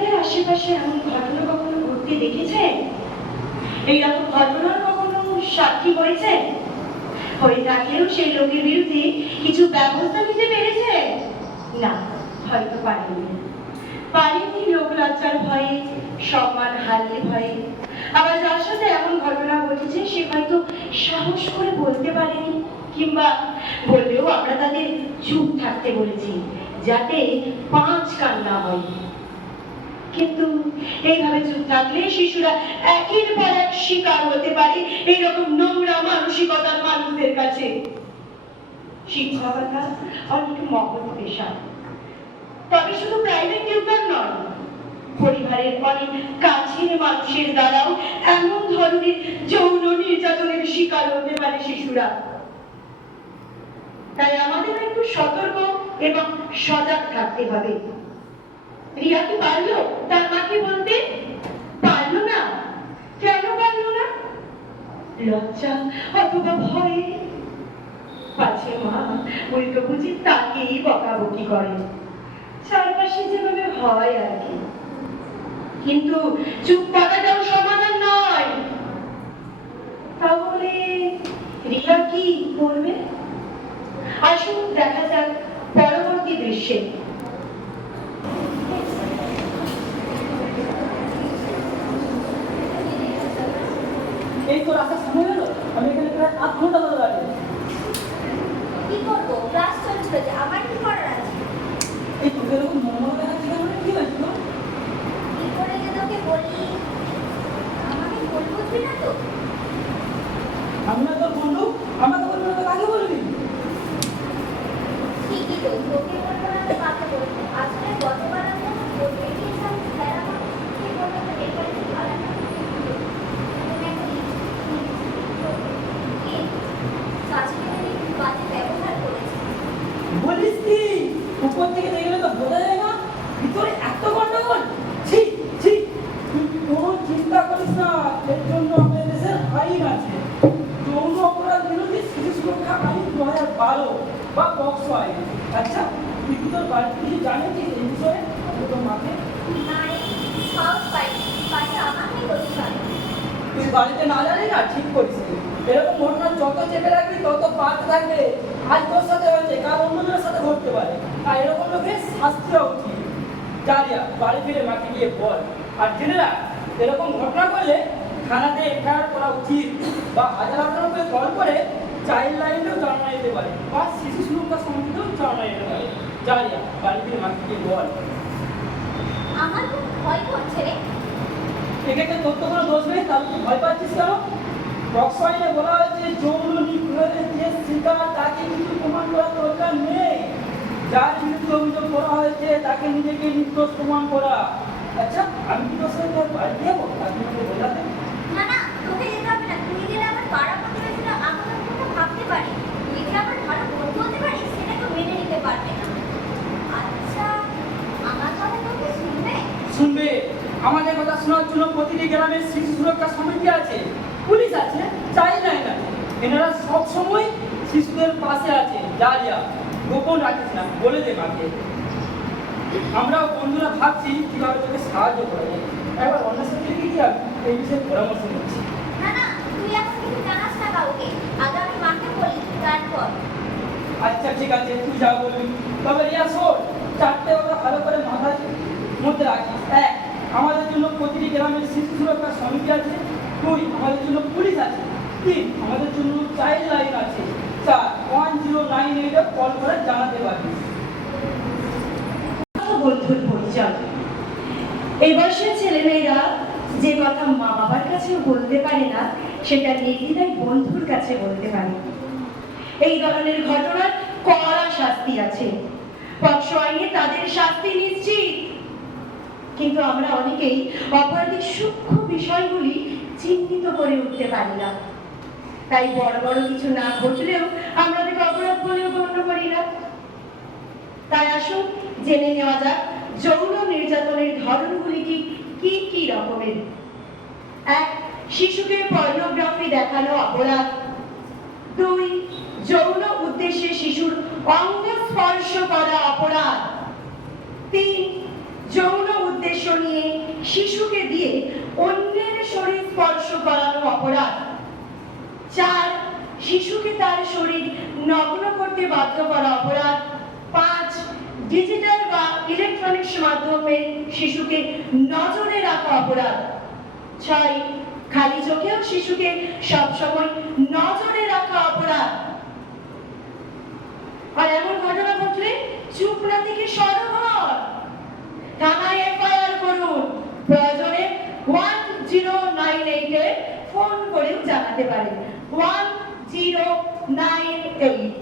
আপনাদের আশেপাশে এমন ঘটনা কখনো ঘটতে দেখেছেন? এইরকম ঘটনার কখনো সাক্ষী হয়েছে? হয়ে থাকলেও সেই লোকের বিরুদ্ধে কিছু ব্যবস্থা নিতে পেরেছে? না, হয়তো পারেনি লোক লজ্জার ভয়ে, সম্মান হারিয়ে ভয়ে। আবার যার সাথে এমন ঘটনা ঘটেছে সে হয়তো সাহস করে বলতে পারেনি, কিংবা বললেও আমরা তাদের চুপ থাকতে বলেছি যাতে পাঁচ কান না হয়। কিন্তু এইভাবে চুপ থাকলে শিশুরা একের পর এক শিকার হতে পারে এইরকম নোংরা মানসিকতার মানুষদের কাছে। শিক্ষকতা অনেক মহৎ পেশা, তবে শুধু প্রাইভেট টিউটর নয়, পরিবারের অনেক কাছের মানুষের দ্বারাও এমন ধরনের যৌন নির্যাতনের শিকার হতে পারে শিশুরা। তাই আমাদের একটু সতর্ক এবং সজাগ থাকতে হবে। রিয়া কি পারলো তার মাকে বলতে? পারলো না। কেন পারলো না? লজ্জা অথবা ভয়ে? পাছে মা উল্টো বুঝি তাকেই বকাবকি করে, চারপাশে যেভাবে হয় আর কি। কিন্তু চুপ থাকাটাও সমাধান নয়। তাহলে রিয়া কি করবে? আসুন দেখা যাক পরবর্তী দৃশ্যে। এই তো রাস্তার সময় হলো, আমি এখানে প্রায় 8 ঘন্টা ধরে দাঁড়িয়ে। কি করবো? ক্লাস চলছিল যে, আমার কি করার আছে? এই তোকে এরকম মনে দেখাচ্ছি কেন? কি হয়েছিল? কি করে যে তোকে বলি, আমাকে ভুল বুঝবি না তো? আমি না তোর বন্ধু, আমাকে বলবি না তো কাকে বলবি? ঠিকই তো, তোকে বলবো না তো কাকে বলবো? আসলে গতবার আমি যখন বলতে গিয়েছিলাম স্যার আমাকে কি বলবো তো এরপরে কি ভালো না? তুমি একটা সার্টিফিকেট বাজে ব্যবহার করেছি। বলিস কি? উপর থেকে দেখলে তো বোঝা যায় না ভিতরে এত গন্ডগোল। ছি ছি, তুই কোনো চিন্তা করিস না, এর জন্য আমাদের দেশের আইন আছে, যৌন অপরাধ বিরোধী শিশু সুরক্ষা আইন 2012 বা পক্সো আইন। আচ্ছা, তুই কি তোর বাড়িতে কিছু জানেন কি এই বিষয়ে? তোর মাকে না রে, সাহস পাইনি, পাশে আমাকেই বলতে পারে। তুই বাড়িতে না জানি না, ঠিক করিস। এরকম ঘটনা যত চেপে রাখবি তত বাদ থাকবে। আজ তোর সাথে হয়েছে, কাল অন্যজনের সাথে ঘটতে পারে, আর এরকম লোকের শাস্তি হওয়া উচিত। জানিয়া বাড়ি ফিরে মাকে গিয়ে বল। আর জেনে রাখ, এরকম ঘটনা করলে থানাতে এফআইআর করা উচিত, বা 1000 কল করে চাইল্ড লাইনেও জানানো যেতে পারে, বা শিশু সুরক্ষা সমিতিতেও জানানো যেতে পারে। জানিয়া বাড়ি ফিরে মাকে গিয়ে বল। আমার খুব ভয় করছে রে। এক্ষেত্রে তোর তো কোনো দোষ নেই, তাহলে তুই ভয় পাচ্ছিস কেন? পক্সো আইনে বলা হয়েছে যৌন নিপীড়নের যে শিকার তাকে কিছু প্রমাণ করার দরকার নেই, যার বিরুদ্ধে অভিযোগ করা হয়েছে তাকে নিজেকে নির্দোষ প্রমাণ করা। আচ্ছা, আমি কি তোর সঙ্গে তোর বাড়ি যাবো? আপনি আমাকে বোঝাতে? না না, তোকে যেতে হবে না। তুই গেলে আমার পাড়া প্রতিবেশীরা আমার কথা ভাবতে পারে। তুই যে আমার ভালো বন্ধু হতে পারিস সেটা কেউ মেনে নিতে পারবে না। আচ্ছা, আমার কথা তোকে শুনবে? শুনবে। আমাদের কথা শোনার জন্য প্রতিটি গ্রামে শিশু সুরক্ষা সমিতি আছে, পুলিশ আছে, চাইল্ড লাইন আছে। এনারা সবসময় শিশুদের পাশে আছে। জারিয়া, গোপন রাখিস না, বলে দে মাকে। আমরাও বন্ধুরা ভাবছি কিভাবে তোকে সাহায্য করা যায়। একবার অন্য সাথে কি এই বিষয়ে পরামর্শ নিচ্ছি। না না, তুই এখন কিছু জানাস না কাউকে। আগে আমি মাকে বলি, তারপর। আচ্ছা ঠিক আছে, তুই যা বলবি। তবে রিয়া শোন, 4টে কথা ভালো করে মাথার মধ্যে রাখিস। 1, আমাদের জন্য প্রতিটি গ্রামের শিশু সুরক্ষা সমিতি আছে। 2, আমাদের জন্য পুলিশ আছে। 3, আমাদের জন্য চাইল্ড লাইন আছে। 4, 1098 কল করে জানাতে পারবি। বন্ধুর পরিচয়। এই বয়সের ছেলেমেয়েরা যে কথা মা বাবার কাছেও বলতে পারে না, সেটা নির্দ্বিধায় বন্ধুর কাছে বলতে পারে। এই ধরনের ঘটনার কড়া শাস্তি আছে, পক্সো আইনে তাদের শাস্তি নিশ্চিত। কিন্তু আমরা অনেকেই অপরাধের সূক্ষ্ম বিষয়গুলি চিহ্নিত করে উঠতে পারি না, তাই বড় বড় কিছু না ঘটলেও আমরা তাকে অপরাধ বলেও গণ্য করি না। তাই আসুন জেনে নেওয়া যাক যৌন নির্যাতনের ধরনগুলি কি কি রকমের। 1, শিশুকে পর্নোগ্রাফি দেখানো অপরাধ। 2, যৌন উদ্দেশ্যে শিশুর অঙ্গ স্পর্শ করা অপরাধ। 3, যৌন উদ্দেশ্য নিয়ে নিয়ে শিশুকে দিয়ে অন্যের শরীর স্পর্শ করানো অপরাধ। 4 শিশুকে তার শরীর নগ্ন করতে বাধ্য করা অপরাধ। 5 ডিজিটাল বা ইলেকট্রনিক্স মাধ্যমে শিশুকে নজরে রাখা অপরাধ। 6 খালি চোখেও শিশুকে সবসময় নজরে রাখা অপরাধ। আর এমন ঘটনা ঘটলে চুপ না থেকে সরঘর থানায় এফআইআর করুন। প্রয়োজনে 1098 এ ফোন করেও জানাতে পারেন। 1098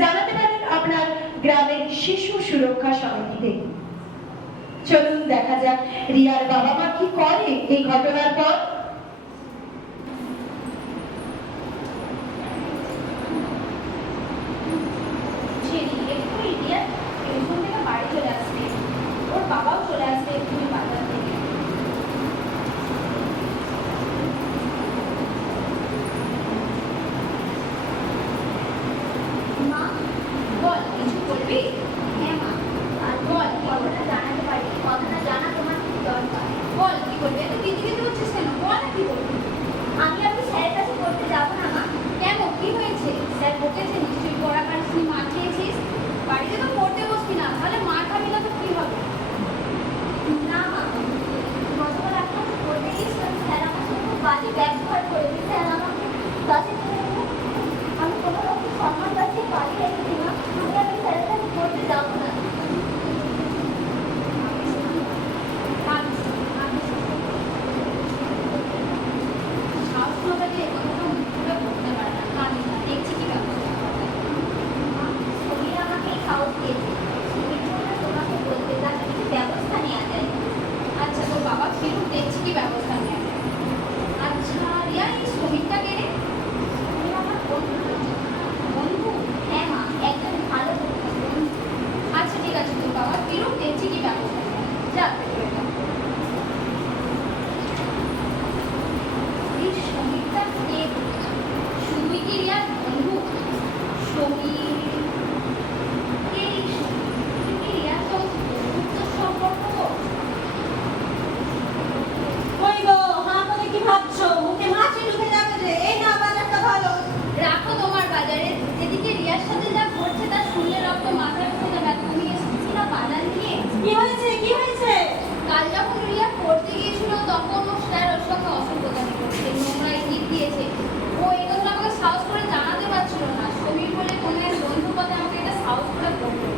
জানাতে পারেন আপনার গ্রামের শিশু সুরক্ষা সমিতিতে। চলুন দেখা যাক রিয়ার বাবা মা কি করে এই ঘটনার পর। ওর বাবাও চলে আসবে এক্ষুনি বাজার থেকে। মা বল, কিছু বলবি? হ্যাঁ মা, আর বল, কথাটা জানাতে পারি, কথাটা জানা তোমার খুব দরকার। বল কি বলবি? এত গিজগিজ করছিস কেন? বল কি বলবি? আমি স্যারের কাছে পড়তে যাবো না মা। কেন, কি হয়েছে? স্যার বকেছে নিশ্চয়ই, পড়া পারিসনি, মার খেয়েছিস। বাড়িতে তো পড়তে বসবি না, তাহলে মার খাবি না তো কি হবে? না মা, গতকাল একটা পড়তে গিয়েছিলাম, স্যার আমার সাথে খুব বাজে ব্যবহার করেছে। স্যার আমাকে ক্লাসে আমি কোনো রকম সম্মান পাচ্ছি পালিয়ে এসেছি না। আমি স্যারের কাছে পড়তে যাবো না। সাহস না পেলে কথাটা মুখ করে বলতে পারে না। কাঁদিস না, দেখছি কি ব্যবস্থা করা যায়। সমীর আমাকে সাহস দিয়েছে, সমীর জন্য তোমাকে বলতে যাতে কিছু ব্যবস্থা নেওয়া যায়। আচ্ছা, তোর বাবা ফিরুক, দেখছি কি ব্যবস্থা নেওয়া যায়। আচ্ছা রিয়া, এই সমীরটা কে রে? সমীর আমার বন্ধু। বন্ধু? হ্যাঁ মা, একদম ভালো বন্ধু। আচ্ছা ঠিক আছে, তোর বাবা ফিরুক, দেখছি কি ব্যবস্থা নেওয়া যায়। যা বেরোয় যা। এই সমীরটা কে? শুধুই কি রিয়ার বন্ধু? সমীর এই রিয়ার তো বন্ধুত্ব সম্পর্ক। কই গো, হাঁ করে কি ভাবছো? মুখে মাছি ঢুকে যাবে যে। এই না বাজারটা ভালো। রাখো তোমার বাজারে, যেদিকে রিয়ার সাথে যা ঘটছে তা শুনলে রক্ত মাথায় উঠে যাবে। আর তুমি এসেছি না বাজার নিয়ে। কি হয়েছে, কি হয়েছে? কাল যখন রিয়া পড়তে গিয়েছিল তখন ও স্যার ওর সঙ্গে অসভ্যতামি করেছে, নোংরা ইঙ্গিত দিয়েছে। ও এগুলো আমাকে সাহস করে জানাতে পারছিল না। সমীর বলে কোনো এক বন্ধু পথে আমাকে এটা সাহস করে বললো।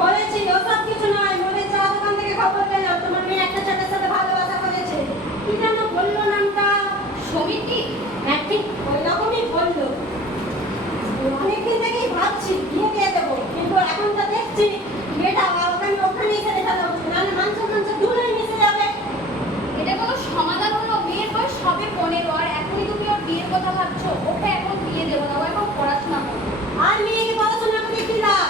করেছি, ওসব কিছু নয়। মনে চা দোকান থেকে খবর পেলাম তোমার মেয়ে একটা ছেলের সাথে ভালোবাসা করেছে। কি যেন বললো নামটা? সমীর কি? হ্যাঁ ঠিক ওই রকমই বললো। অনেকদিন থেকেই ভাবছি বিয়ে দিয়ে দেবো, কিন্তু এখন তো দেখছি মেয়েটা ওখানেই ছেড়ে ফেলা উচিত, নাহলে মাংস ধুলোয় মিশে যাবে। এটা কোনো সমাধান হলো? মেয়ের বয়স সবে 15, আর এখনই তুমি ওর বিয়ের কথা ভাবছো? ওকে এখন বিয়ে দেবো না, ও এখন পড়াশোনা করবে। আর মেয়েকে পড়াশোনা করে কি লাভ?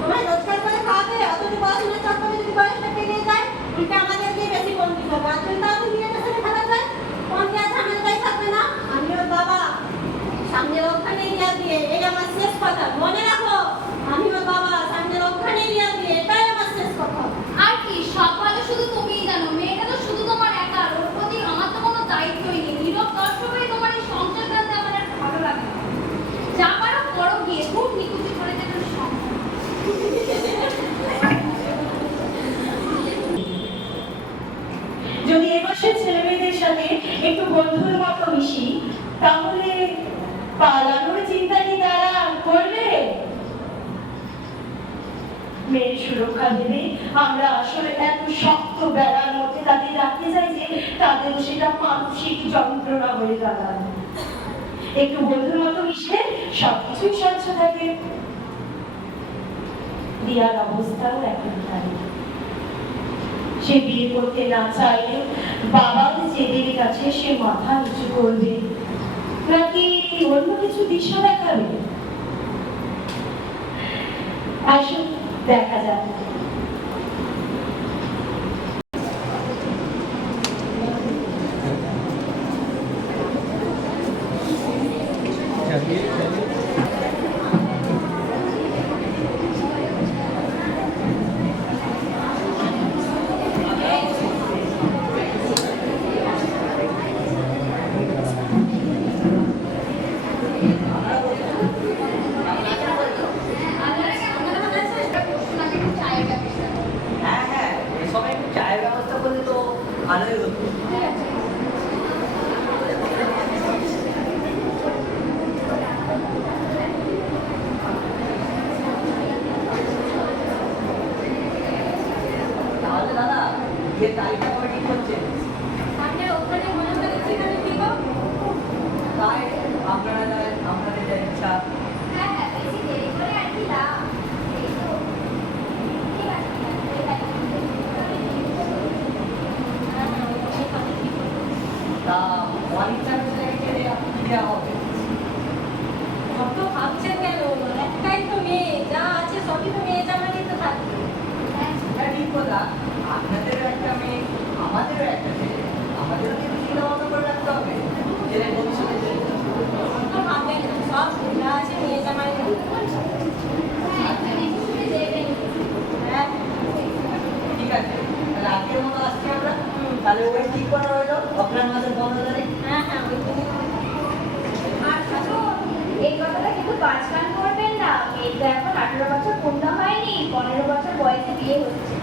তোমার রোজগার করে খাওয়াবে, অথচ পড়াশোনার চক্করে যদি বয়সটা পেরিয়ে যায়, উল্টে আমাদেরকে বেশি বন্দি করবে। আর যদি তাহলে মেয়েটা সাথে ফেলা যায়, বন্দি আর ঝামেলাটাই থাকবে না। আমি ওর বাবা, সামনে ওখানে রিয়া দিয়ে, এই আমার শেষ কথা মনে রাখো। আমি ওর বাবা, সামনে ওখানে রিয়া দিয়ে, এটাই আমার শেষ কথা। আর কি, সব ভালো শুধু তুমিই জানো। মেয়েটা তো শুধু তোমার একার, ওর প্রতি আমার তো কোনো দায়িত্বই নেই। নীরব দর্শক হয়ে তোমার এই সংসার কালতে আমার আর ভালো লাগে না। যা পারো করো গিয়ে, খুব নিকুচি করে দেবে সংসার। যদি এবছর ছেলে মেয়েদের সাথে একটু বন্ধুর মতো মিশি, তাহলে পালানোর চিন্তা কি তারা করবে? মেয়ের সুরক্ষা ভেবে আমরা আসলে এত শক্ত বেড়ার মধ্যে তাদের রাখতে চাই যে তাদের সেটা মানসিক যন্ত্রণা হয়ে দাঁড়ায়। একটু বন্ধুর মতো মিশলে সবকিছুই স্বচ্ছ থাকে। রিয়ার অবস্থাও এখন তাই। সে বিয়ে করতে না চাইলে বাবার জেদের কাছে সে মাথা নিচু করবে, নাকি অন্য কিছু দিশা দেখাবে? আসুন দেখা যাক। রাখিস না। হ্যাঁ হ্যাঁ, এই সময় একটু চায়ের ব্যবস্থা করলে তো ভালোই হতো। ঠিক আছে। তাহলে দাদা, বিয়ের তারিখটা কবে ঠিক হচ্ছে? সামনে ওখানে মনে হচ্ছে সেখানে কি গো? তাই আপনারা যাবেন, আপনাদের যা ইচ্ছা। হ্যাঁ হ্যাঁ, বেশি দেরি করে আর কি লাভ। এই তো। ঠিক আছে, ঠিক আছে। তা অনিচ্ছা ছেলেকে কি দেওয়া হবে? অত ভাবছেন কেন? একটাই তো মেয়ে, যা আছে সবই তো মেয়ে জামাই তো থাকবে। হ্যাঁ, হ্যাঁ ঠিক কথা, আপনাদেরও একটা মেয়ে, আমাদেরও একটা ছেলে, আমাদেরও কিন্তু চিন্তা ভাবনা করে রাখতে হবে ছেলের ভবিষ্যতের জন্য। অত ভাববেন না, সব যা আছে মেয়ে জামাই থাকবে। হ্যাঁ, মানে শুনে দেবেন। হ্যাঁ, ঠিক আছে, তাহলে আজকের মতো আসছি আমরা। তাহলে ওই ঠিক করা হলো অগ্রাণ মাসের 15 তারিখ। হ্যাঁ, ওই দিনই আর শুনুন, এই কথাটা কিন্তু বাজগান করবেন না। মেয়ে তো এখন 18 বছর পূর্ণ হয়নি, 15 বছর বয়সে বিয়ে হচ্ছে।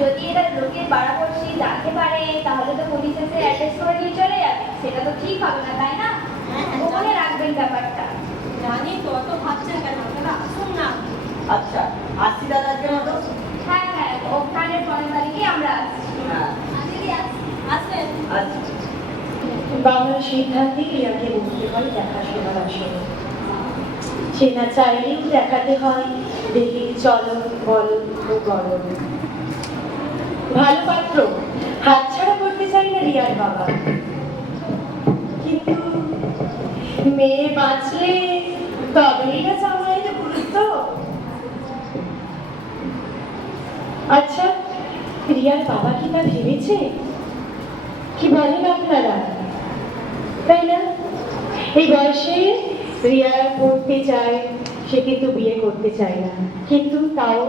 যদি এরা লোকের পাড়াপড়শি জানতে পারে তাহলে তো পুলিশ এসে অ্যারেস্ট করে নিয়ে চলে যাবে। সেটা তো ঠিক হবে না, তাই না? হ্যাঁ, হ্যাঁ, মনে রাখবেন ব্যাপারটা। জানি তো, অত ভাবছেন কেন? আপনারা আসুন না। আচ্ছা, আসছি দাদা আজকের মতো। হ্যাঁ হ্যাঁ, ওখানে 15 তারিখে আমরা আসছি। হ্যাঁ, আসবেন। আচ্ছা। বাবার সিদ্ধান্তে রিয়াকে বলতে হয় দেখাশোনার আসলে। সে না চাইলেও দেখাতে হয় দেহের চলন বলন ও গড়ন। ভালো পাত্র হাতছাড়া করতে চাই না রিয়ার বাবা, কিন্তু মেয়ে বাঁচলে তবেই না জামাইয়ের গুরুত্ব। আচ্ছা, রিয়ার বাবা কি তা ভেবেছে? কি বলেন আপনারা, তাই না? এই বয়সে রিয়া পড়তে চায়, সে কিন্তু বিয়ে করতে চায় না, কিন্তু তাও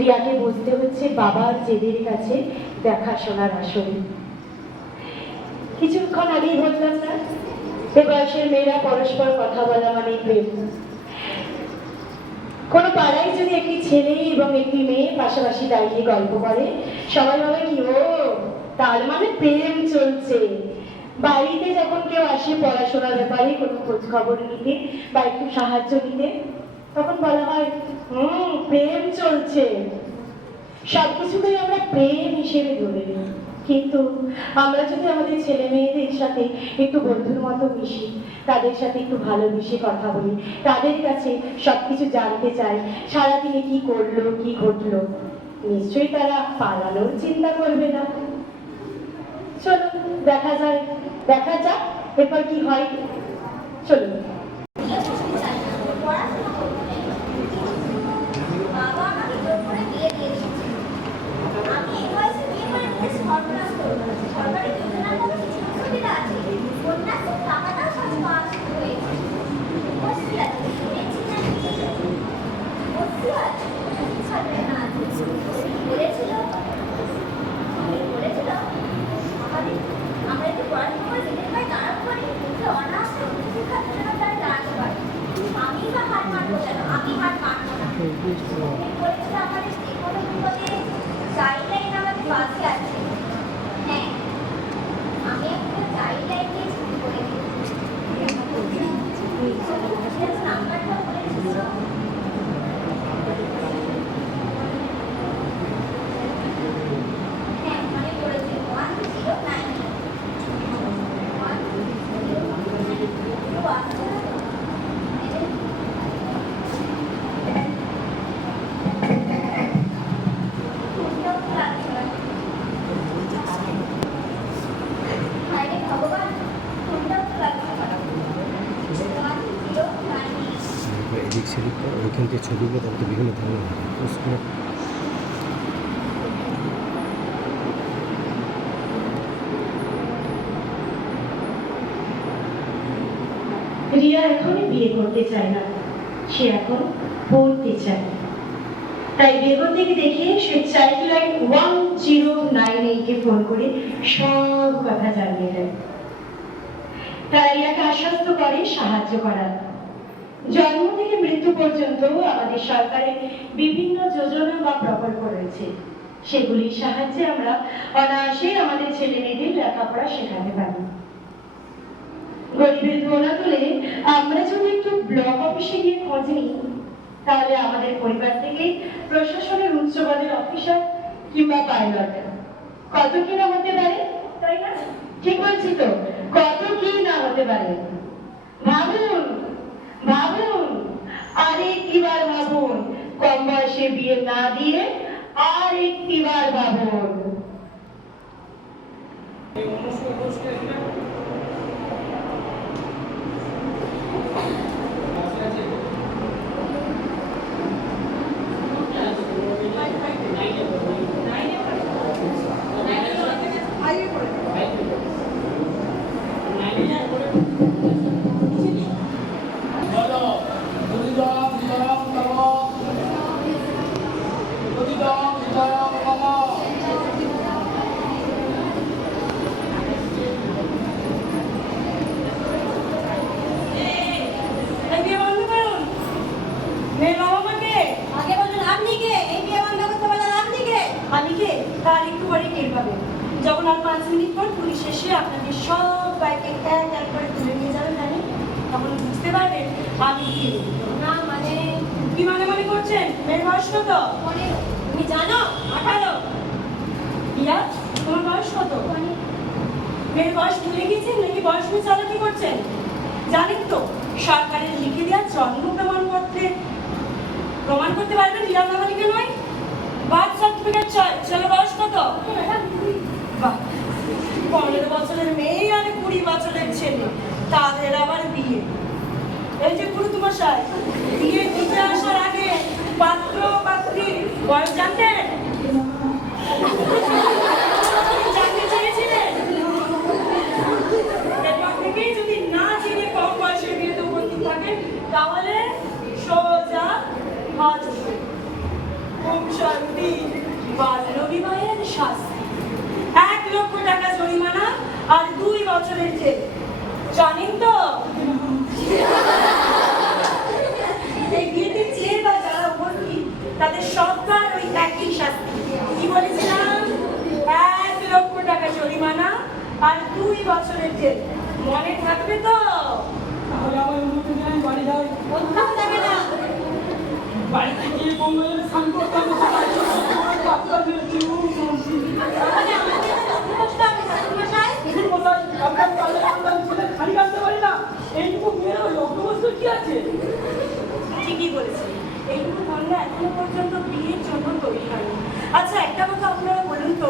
রিয়াকে বুঝতে হচ্ছে বাবার জেদের কাছে দেখাশোনার আসলে। কিছুক্ষণ আগেই বললাম না, এ বয়সের মেয়েরা পরস্পর কথা বলা মানে প্রেম। কোনো পাড়ায় যদি একটি ছেলে এবং একটি মেয়ে পাশাপাশি দাঁড়িয়ে গল্প করে, সবাই ভাবে কি ও তার মানে প্রেম চলছে। বাড়িতে যখন কেউ আসে পড়াশোনার ব্যাপারে কোনো খোঁজ খবর নিতে বা একটু সাহায্য নিতে, তখন বলা হয় প্রেম চলছে। সবকিছুকেই আমরা প্রেম হিসেবে ধরে নিই, কিন্তু আমরা যদি আমাদের ছেলে মেয়েদের সাথে একটু বন্ধুর মতো মিশি, তাদের সাথে একটু ভালোবেসে কথা বলি, তাদের কাছে সবকিছু জানতে চাই, সারাদিনে কি করলো কি ঘটলো, নিশ্চয়ই তারা পালানোর চিন্তা করবে না। চলো দেখা যায়, দেখা যাক এরপর কি হয়। চলুন। বাবা আমাকে জোর করে বিয়ে দিয়ে এসেছে। আমি এই বয়সে বিয়ে করে নিজে সর্বনাশ করবো। সরকারি যোজনার মতো কিছু সুবিধা আছে। কন্যাশ্রীর টাকাটাও সব পাওয়া শুরু হয়েছে। বসতি আছে, শুনেছি নাকি? বসতি আছে? ছাড়বে না। বলেছিল আমরা একটু পড়াশোনা করে নিজের পায়ে দাঁড়াতে পারি, যে অনার্সে উচ্চশিক্ষার জন্য তারা দাঁড়াতে পারে। আমি বা হার মানবো কেন? আমি হার মানবো না। বলেছিল আমাদের যে কোনো বিপদে চাইল্ডলাইন আমাদের পাশে আছে। হ্যাঁ, আমি একটা চাইল্ডলাইনকে ছুটি করে দিয়েছি। নাম্বারটা বলেছিল। হ্যাঁ, মনে পড়েছে 109 এদিক সেদিক ওইখান থেকে ছবিগুলো তারপর তো বিভিন্ন ধরনের পোস্ট করে রিয়া এখনই বিয়ে করতে চায় না, সে এখন পড়তে চায়। তাই বেগতিক দেখে সে চাইল্ডলাইন 1098-এ ফোন করে সব কথা জানিয়ে দেয়। তারা রিয়াকে আশ্বস্ত করে সাহায্য করার, জন্ম থেকে মৃত্যু পর্যন্ত আমাদের সরকারের বিভিন্ন যোজনা বা প্রকল্প রয়েছে, সেগুলির সাহায্যে আমরা অনায়াসে আমাদের ছেলে মেয়েদের লেখাপড়া শেখাতে পারি। গরিবের ধোনা তুলে আমরা যদি একটু ব্লক অফিসে গিয়ে খোঁজ নিই, তাহলে আমাদের পরিবার থেকে প্রশাসনের উচ্চ পদের অফিসার কিংবা পাইলট কত কি না হতে পারে, তাই না? ঠিক বলছি তো? কত কি না হতে পারে। ভাবুন ভাবুন, আরেকটিবার ভাবুন, কম বয়সে বিয়ে না দিয়ে আরেকটিবার ভাবুন। এই অনুষ্ঠান আগে বলুন আপনি কে? এই বিয়ে বন্ধ করতে বলেন আপনি কে? আমি কে তার একটু পরে টের পাবেন, যখন আর 5 মিনিট পর পুলিশ এসে আপনাদের সব বাইকে এক এক করে তুলে নিয়ে যাবে, জানি তখন বুঝতে পারবেন আমি কে। না মানে কি মানে করছেন? মেয়ের বয়স কত? তুমি জানো 18। রিয়া, তোমার বয়স কত? মেয়ের বয়স ভুলে গেছেন নাকি বয়স নিয়ে চালাকি করছেন? জানেন তো সরকারের লিখে দেওয়া জন্ম প্রমাণপত্রে প্রমাণ করতে পারবেন রিয়া নাবালিকা নয়। বার্থ সার্টিফিকেট চাই। ছেলে বয়স কত? বাহ, 15 বছরের মেয়ে আর 20 বছরের ছেলে, তাদের আবার বিয়ে। এই যে গুরু মশাই, বিয়ে দিতে আসার আগে পাত্র পাত্রীর বয়স জানতেন? জানতে চেয়েছিলেন? এরপর থেকেই যদি না জেনে কম বয়সের বিয়েতে উপস্থিত থাকেন, তাহলে সোজা হাত ওম শান্তি, বাল্য বিবাহের শাস্তি, 1 লক্ষ টাকা জরিমানা আর 2 বছরের জেল। জানেন তো? এই বিয়েতে যে বা যারা উপস্থিত তাদের সবকার ওই একই শাস্তি। কি বলেছিলাম? 1 লক্ষ টাকা জরিমানা আর 2 বছরের জেল। মনে থাকবে তো? তাহলে আমার অনুমতি নেই, বাড়ি যাই। কোথাও যাবে না। বাড়িতে গিয়ে বলবেন শান্ত তাহলে আমাদের সাথে কষ্ট হবে ঠাকুর মশাই। খালি কাটতে পারি না, এইটুকু মেয়ের ওই অগ্রবস্তুর কি আছে? ঠিকই বলেছেন, এইটুকু কন্যা এখনো পর্যন্ত বিয়ের জন্য তৈরি হয়নি। আচ্ছা, একটা কথা আপনারা বলুন তো,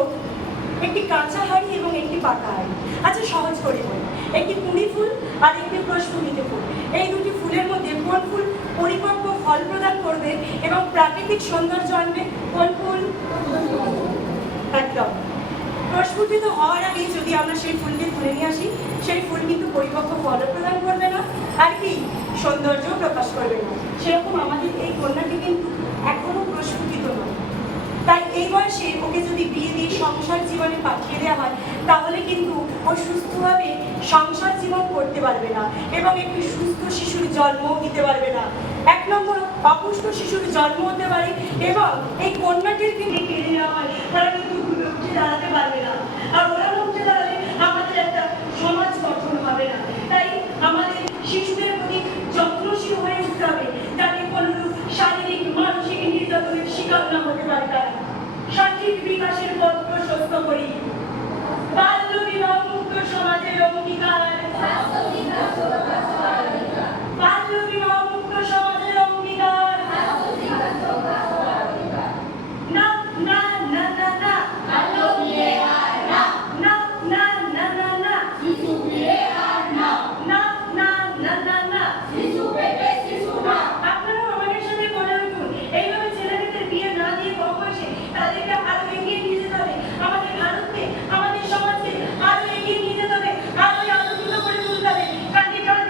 একটি কাঁচা হাড়ি এবং একটি পাকা হাড়ি, আচ্ছা সহজ করে বলুন, একটি কুঁড়ি ফুল আর একটি প্রস্ফুটিত ফুল, এই দুটি ফুলের মধ্যে কোন ফুল পরিপক্ব ফল প্রদান করবে এবং প্রাকৃতিক সৌন্দর্য আনবে? কোন ফুল? একদম। প্রস্ফুটিত হওয়ার আগে যদি আমরা সেই ফুলকে তুলে নিয়ে আসি, সেই ফুল কিন্তু পরিপক্ক ফল প্রদান করবে না, আর কি সৌন্দর্য প্রকাশ করবে না। সেরকম আমাদের এই কন্যাটি কিন্তু এখনো প্রস্ফুটিত নয়। তাই এই বয়সে ওকে যদি বিয়ে দিয়ে সংসার জীবনে পাঠিয়ে দেওয়া হয়, তাহলে কিন্তু ও সুস্থভাবে সংসার জীবন করতে পারবে না এবং একটি সুস্থ শিশুর জন্মও দিতে পারবে না। 1 নম্বর, অপুষ্ট শিশুর জন্ম হতে পারে এবং এই কন্যাটির কিন্তু কেড়ে নেওয়া হয়, তারা কিন্তু উঠে দাঁড়াতে পারবে না। আর ওরা উঠে দাঁড়ালে আমাদের একটা সমাজ গঠন হবে না। তাই আমাদের শিশুদের প্রতি যত্নশীল হয়ে উঠতে হবে, যাতে কোনোরূপ শারীরিক মানসিক নির্যাতনের শিকার না হতে পারে। তারা সঠিক বিকাশের পথ প্রশস্ত করি। বাল্য বিবাহ মুক্ত সমাজের অঙ্গীকার, বাল্য বিবাহ মুক্ত সমাজের অঙ্গীকার। না না না না না, বাল্য বিয়ে আর না। না না না না না, শিশু বিয়ে আর না। না না না না না, শিশু পেটে শিশু না। আপনারাও আমাদের সাথে বলে উঠুন, এইভাবে ছেলেদের বিয়ে না দিয়ে কম বয়সে তাদেরকে আরো এগিয়ে নিয়ে যেতে হবে। আমাদের ভারতকে, আমাদের সমাজকে আরো এগিয়ে নিয়ে যেতে হবে, আরো আলোকিত করে তুলতে হবে। কারণ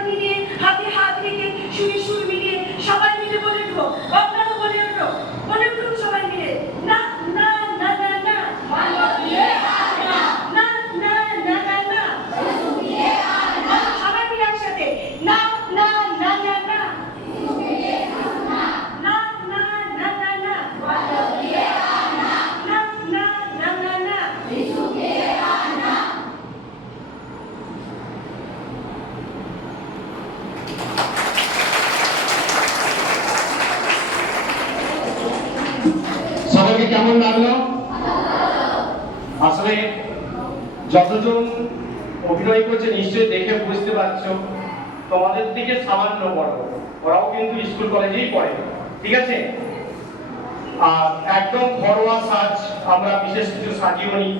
এখানে যতজন অভিনয় করছে নিশ্চয়ই দেখে বুঝতে পারছো তোমাদের থেকে সামান্য বড়, ওরাও কিন্তু স্কুল কলেজেই পড়ে, ঠিক আছে? আর একদম ঘরোয়া সাজ, আমরা বিশেষ কিছু সাজিও নি।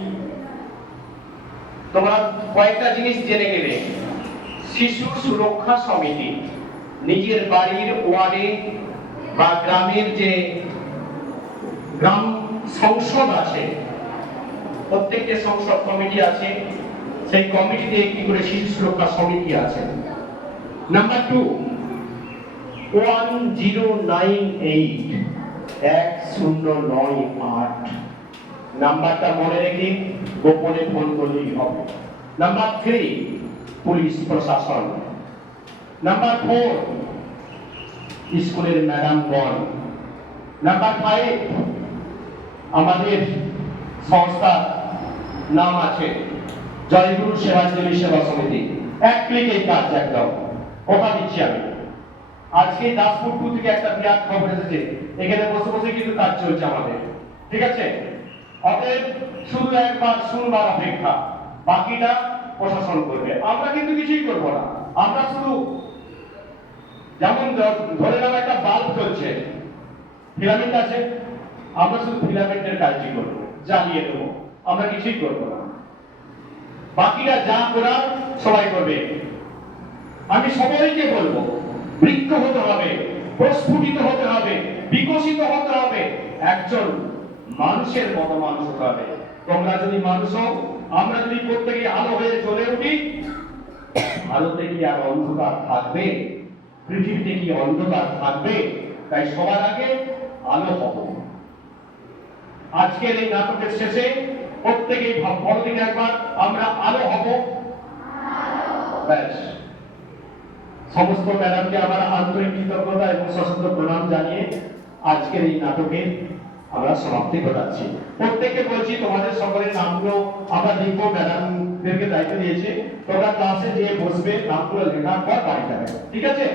তোমরা কয়েকটা জিনিস জেনে গেলে, শিশু সুরক্ষা সমিতি নিজের বাড়ির ওয়ার্ডে বা গ্রামের যে গ্রাম সংসদ আছে, প্রত্যেকটা সংসদ কমিটি আছে, সেই কমিটিতে একটি করে শিশু সুরক্ষা সমিতি আছে। নাম্বার 2, 1098 1098 নাম্বারটা মনে রেখে গোপনে ফোন করলেই হবে। নাম্বার 3, পুলিশ প্রশাসন। নাম্বার 4, স্কুলের ম্যাডামগণ। নাম্বার 5, আমাদের সংস্থার নাম আছে জয়গুরু সেবাঞ্জলি সেবা সমিতি। এক ক্লিকেই কাজ একদম, কথা দিচ্ছি আমি। আজকে দাসপুর 2 থেকে একটা বিরাট খবর এসেছে, এখানে বসে বসে কিন্তু কাজ চলছে আমাদের, ঠিক আছে? অতএব শুধু একবার শুনবার অপেক্ষা, বাকিটা প্রশাসন করবে। আমরা কিন্তু কিছুই করবো না, আমরা শুধু যেমন ধরে নাও একটা বাল্ব চলছে, ফিলামেন্ট আছে, আমরা শুধু ফিলামেন্টের কাজই করবো, জ্বালিয়ে দেবো, আমরা কিছুই করবো না। বাকিটা যা করার সবাই করবে। আমি সবাইকে বলবো, বৃক্ষ হতে হবে, প্রস্ফুটিত হতে হবে, বিকশিত হতে হবে, একজন মানুষের মতো মানুষ হতে হবে। তোমরা যদি মানুষ হও, আমরা যদি প্রত্যেকে আলো হয়ে চলে উঠি, ভারতে কি আর অন্ধকার থাকবে? পৃথিবীতে কি অন্ধকার থাকবে? তাই সবার আগে আলো হব। আজকের এই নাটকের শেষে প্রত্যেকেই বড়দিন একবার আমরা আলো হব, ব্যাস। সমস্ত ম্যাডামকে আমার আন্তরিক কৃতজ্ঞতা এবং সশস্ত্র প্রণাম জানিয়ে আজকের এই নাটকের আমরা সমাপ্তি ঘটাচ্ছি। প্রত্যেককে বলছি, তোমাদের সকলের নামগুলো আমরা লিখবো, ম্যাডামদেরকে দায়িত্ব দিয়েছে, তোমরা ক্লাসে যেয়ে বসবে, নামগুলো লেখার পর বাড়ি যাবে, ঠিক আছে?